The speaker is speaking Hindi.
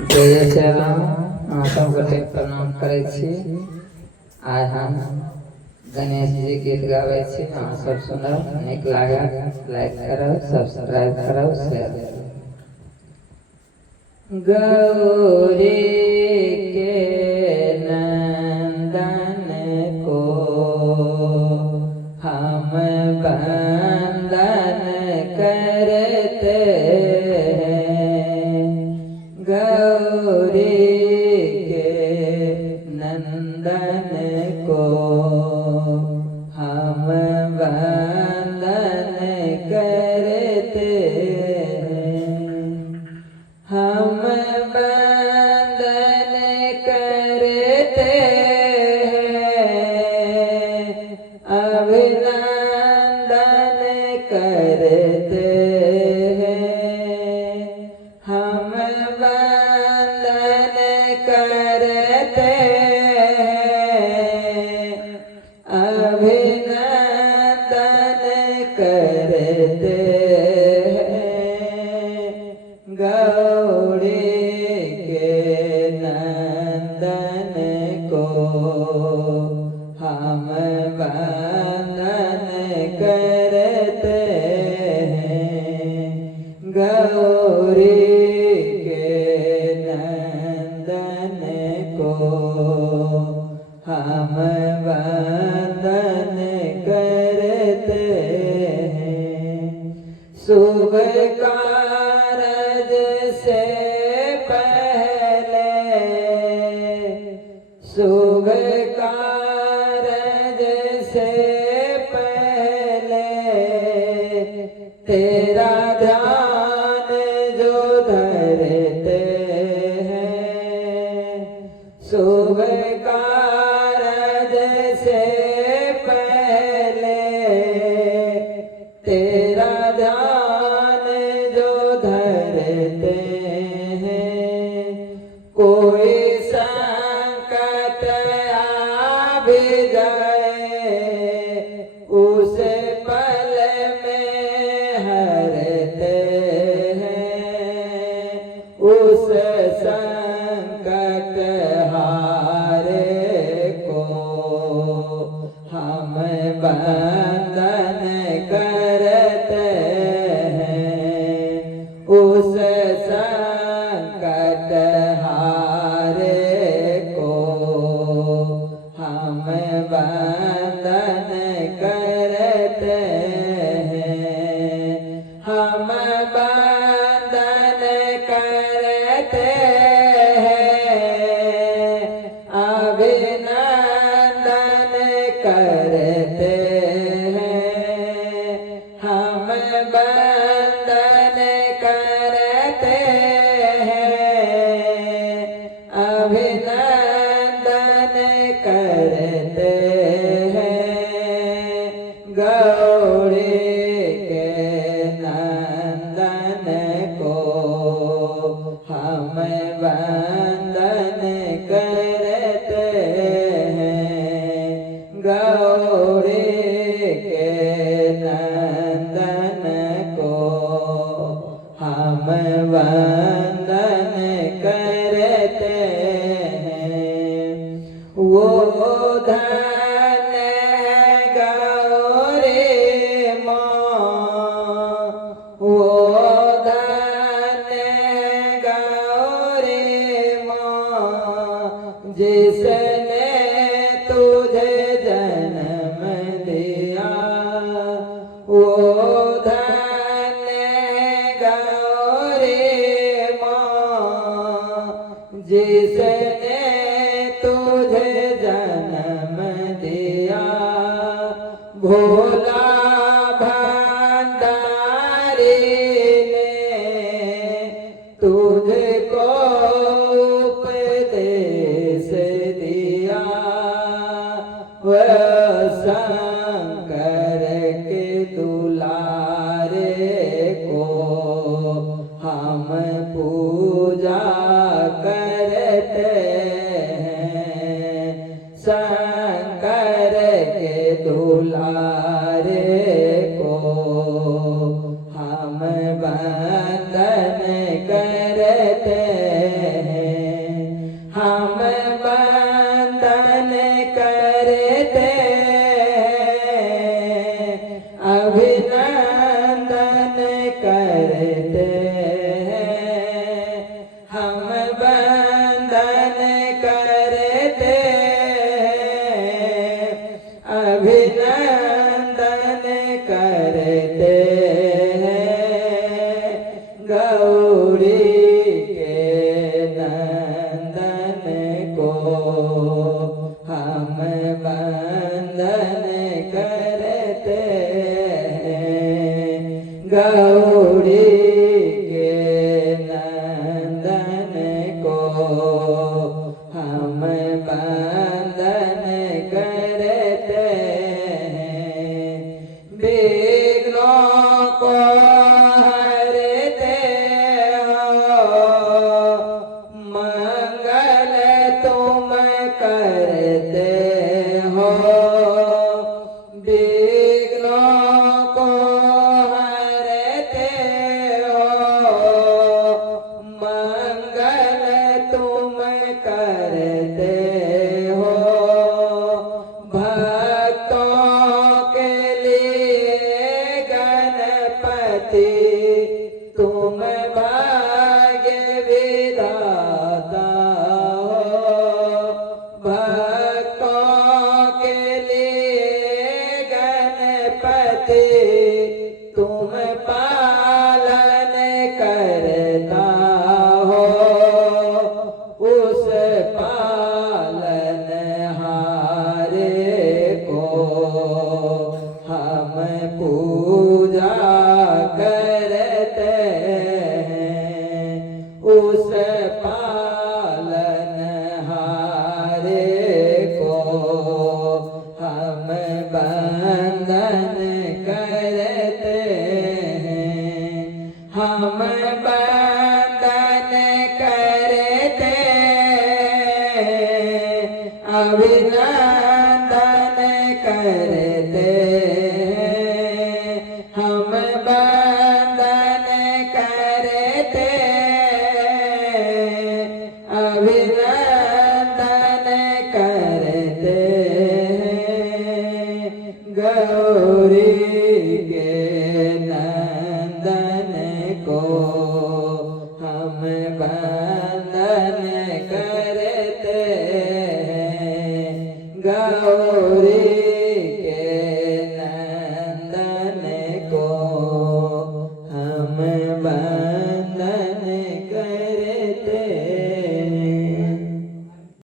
जय श्री राम। सबके प्रणाम करै छी। आज हम गणेश जी गीत गाबै छी। अहाँ सब सुनब, नीक लागत लाइक करब, सब्सक्राइब करब, शेयर करब। गौरी के नंदन को हम वंदन करते हैं। गौरी के नंदन को हम वंदन करते हैं। हम वंदन करते हैं, अभिनंदन करते हैं। हम वंदन करते हैं, अभिनंदन करते हैं। गौरी के नंदन को हम वंदन करते हैं। गौरी के नंदन को हम वंदन करते हैं। शुभ कारज से पहले, शुभ कारज से पहले तेरा ध्यान जो धरते हैं। शुभ कारज से पहले तेरा ध्यान जो धरते हैं। कोई संकट आ भी जाए उस पल में हरते हैं। उस संकट हारे को हम वंदन करते हैं। उस संकट हारे को हम वंदन करते हैं। हम वंदन करते हैं, अभिनंदन करते हैं। हम वंदन करते हैं, अभिनंदन करते हैं। गौरी के नंदन को हम वंदन करते हैं। गौरी के नंदन को हम वंदन करते हैं। वो धन है गौरी माँ, वो धन है गौरी माँ, जिसने तुझे जन्म दिया। वो धन है गौरी माँ, जिसने तुझे जन्म दिया। भोला भंडारी ने तुझको उपदेश दिया। वह शंकर के दुलारे को हम पूजा करते हैं। शंकर के दुलारे को हम वंदन करते को हम बंदन करते हैं। विघ्नों को हरते हो, मंगल तुम करते हो। विघ्नों को हरते हो, मंगल तुम करते हो। भक्तों के लिए गणपति तुम भाग्य विधाता हो। भक्तों के लिए गणपति तुम पालन करता हो। उस पालनहारे को हम पूजा करते हैं। उस पालनहारे को हम बंदन करते हैं। हम बंदन करते हैं, अभिनंदन करते हैं। हम बंदन करते हैं, अभिनंदन करते हैं। गौरी के नंदन को हम